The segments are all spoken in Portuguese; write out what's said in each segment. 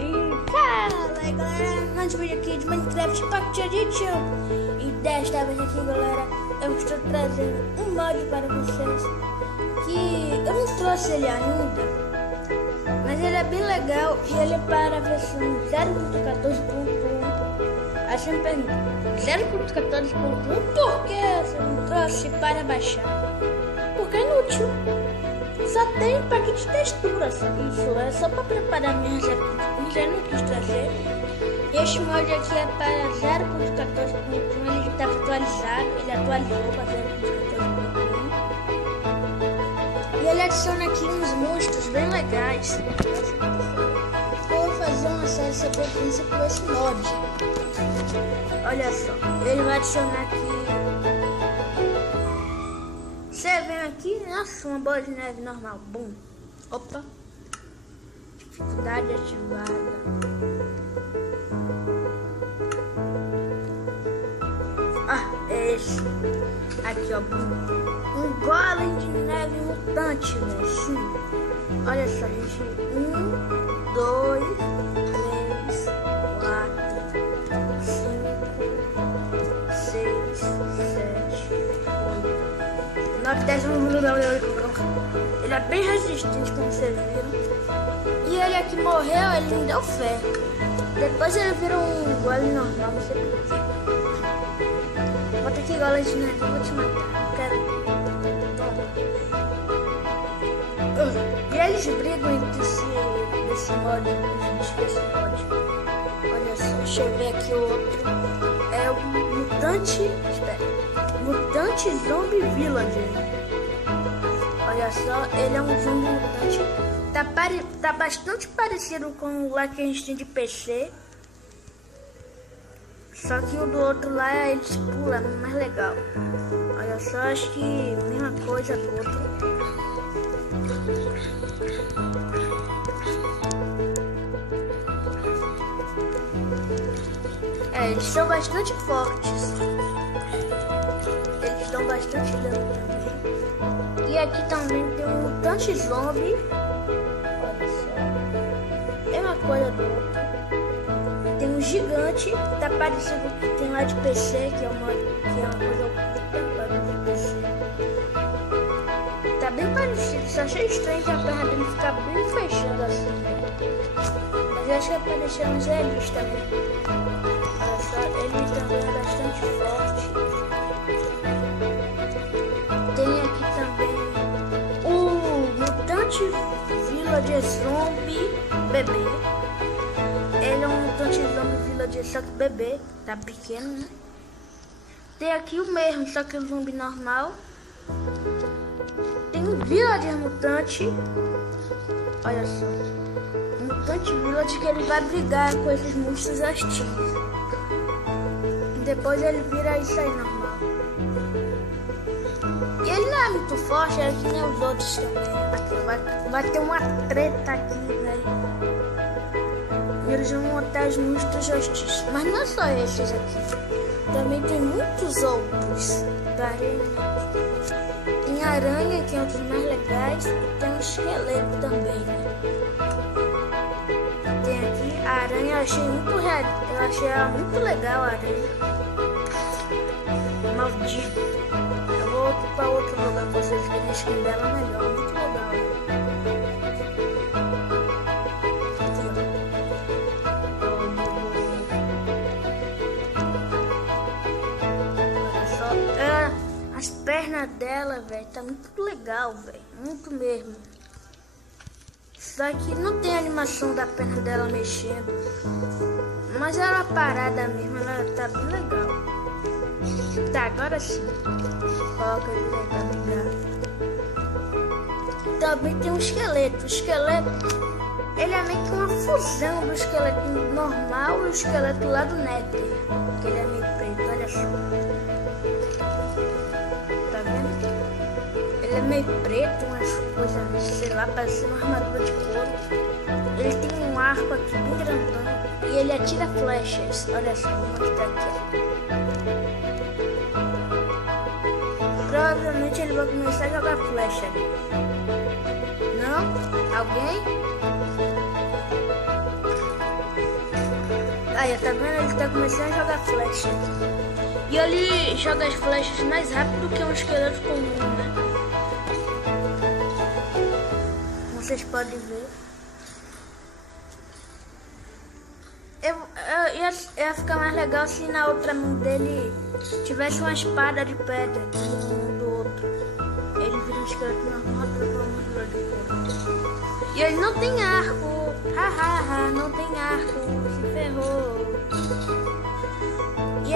E fala aí galera, mais um vídeo aqui de Minecraft Pocket Edition. E desta vez aqui galera, eu estou trazendo um mod para vocês que eu não trouxe ele ainda, mas ele é bem legal e ele é para a versão 0.14.1. Aí você me pergunta, 0.14.1 por que você não trouxe para baixar? Porque é inútil. Só tem pacote de texturas. Isso é só para preparar minha 0.14, eu não quis trazer. Este mod aqui é para 0.14.1, ele está atualizado, ele atualizou para 0.14.1. E ele adiciona aqui uns monstros bem legais. Eu vou fazer uma série sobre por esse mod. Olha só, ele vai adicionar aqui. Você vem aqui, nossa, uma bola de neve normal. Bum. Opa. Dificuldade ativada. Ah, é esse. Aqui, ó. Um golem de neve mutante, velho. Sim. Olha só, gente. 1, 2, 3, 4, 5, 6, 7, 8, 9, 10, 11. Ele é bem resistente, como vocês viram. E ele aqui morreu, ele me deu fé. Depois ele vira um golem normal, não sei porquê. Bota aqui golem de neve, eu vou te matar. Quero. E eles brigam entre si desse mod, desse mod. Olha só, deixa eu ver aqui o outro. É o Mutante. Espera. Mutante Zombie Villager. Olha só, ele é um zombie mutante. Tá bastante parecido com o lá que a gente tem de PC. Só que o do outro lá eles pulam, é mais legal. Olha só, acho que mesma coisa do outro. Eles são bastante fortes. Eles dão bastante dano também. E aqui também tem um mutante zombie. Olha só. Mesma coisa do outro. Tem um gigante. Tá parecido com o que tem lá de PC, que é uma coisa oculta do PC. Tá bem parecido. Só achei estranho que a perna dele fica bem fechada assim. Mas eu acho que é pra deixar mais realista também. Ele também é bastante forte. Tem aqui também o Mutante Villager Zombie Bebê. Ele é um Mutante Zombie Villager, só que bebê, tá pequeno, né? Tem aqui o mesmo, só que o zumbi normal. Tem um Villager Mutante. Olha só. Um Mutante Villager que ele vai brigar com esses monstros hostis. Depois ele vira isso aí normal. E ele não é muito forte, é que nem os outros também. Aqui, vai ter uma treta aqui, velho. Eles vão montar os monstros hostis. Mas não é só esses aqui. Também tem muitos outros. Tem aranha, que é um dos mais legais. E tem um esqueleto também, né? Tem aqui a aranha, eu achei muito real. Eu achei ela muito legal, a aranha. Maldito. Eu vou para outro lugar pra vocês verem a skin dela melhor. Muito legal. Olha só. As pernas dela, velho, tá muito legal, velho. Muito mesmo. Só que não tem animação da perna dela mexendo. Mas ela parada mesmo, ela tá bem legal. Tá, agora sim. Coloca ele aí pra brigar. Também tem um esqueleto. O esqueleto, ele é meio que uma fusão do esqueleto normal e o esqueleto lá do Nether. Que ele é meio preto, olha só. Tá vendo? Ele é meio preto, umas coisas, sei lá, parece uma armadura de couro. Ele tem um arco aqui bem grandão. E ele atira flechas. Olha só, vou mostrar aqui. Provavelmente ele vai começar a jogar flecha. Não Não? Alguém? Aí, tá vendo? Ele tá começando a jogar flecha. E ele joga as flechas mais rápido que um esqueleto comum, né? Vocês podem ver. Ia ficar mais legal se na outra mão dele tivesse uma espada de pedra aqui um do outro. Ele vira um esqueleto normal e ele não tem arco. Hahaha, não tem arco. Se ferrou. E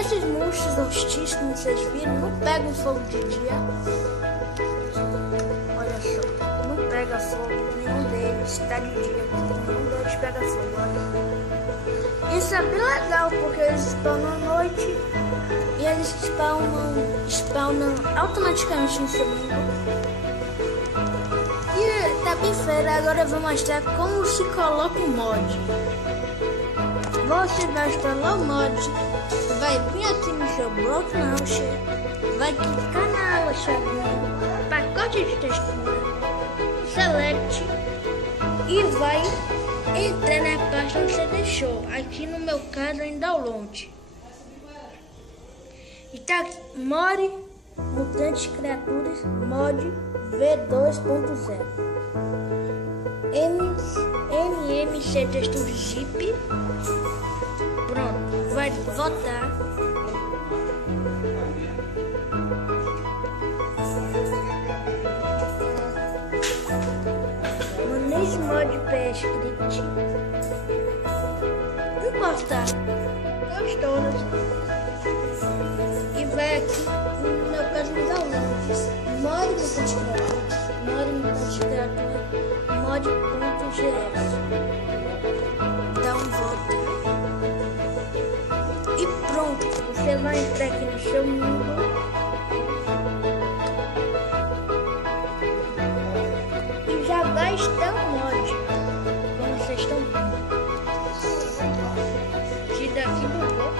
esses monstros hostis, como vocês viram, não pegam fogo de dia. Olha só, não pega fogo nenhum deles. Tá de dia, nenhum deles pega fogo. Olha. Isso é bem legal, porque eles spawnam à noite e eles spawnam automaticamente no seu mundo. E tá bem feio, agora eu vou mostrar como se coloca o mod. Você vai instalar o mod, vai vir aqui no seu bloco launcher, vai clicar na aba chavinha, pacote de textura, select e vai entrar na pasta que você deixou, aqui no meu caso em download. E tá aqui, mod Mutantes Criaturas mod V2.0 MMC Texture Zip. Pronto, vai votar. Manejo mod PScript. Importar todas. E vai aqui, no meu caso, me dá um mod Mutante Criatura, mod.gs. Dá um voto. E pronto, você vai entrar aqui no seu mundo. E já vai estar o mod, como vocês estão vendo. Que daqui bugou.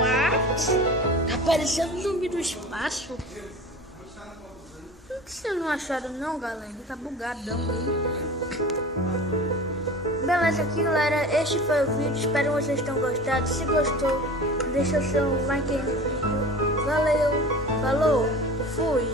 What? Tá parecendo zumbi do espaço. Vocês não acharam não, galera? Tá bugadão aí. Beleza aqui, galera, este foi o vídeo, espero que vocês tenham gostado. Se gostou, deixa o seu like aí no vídeo. Valeu, falou, fui!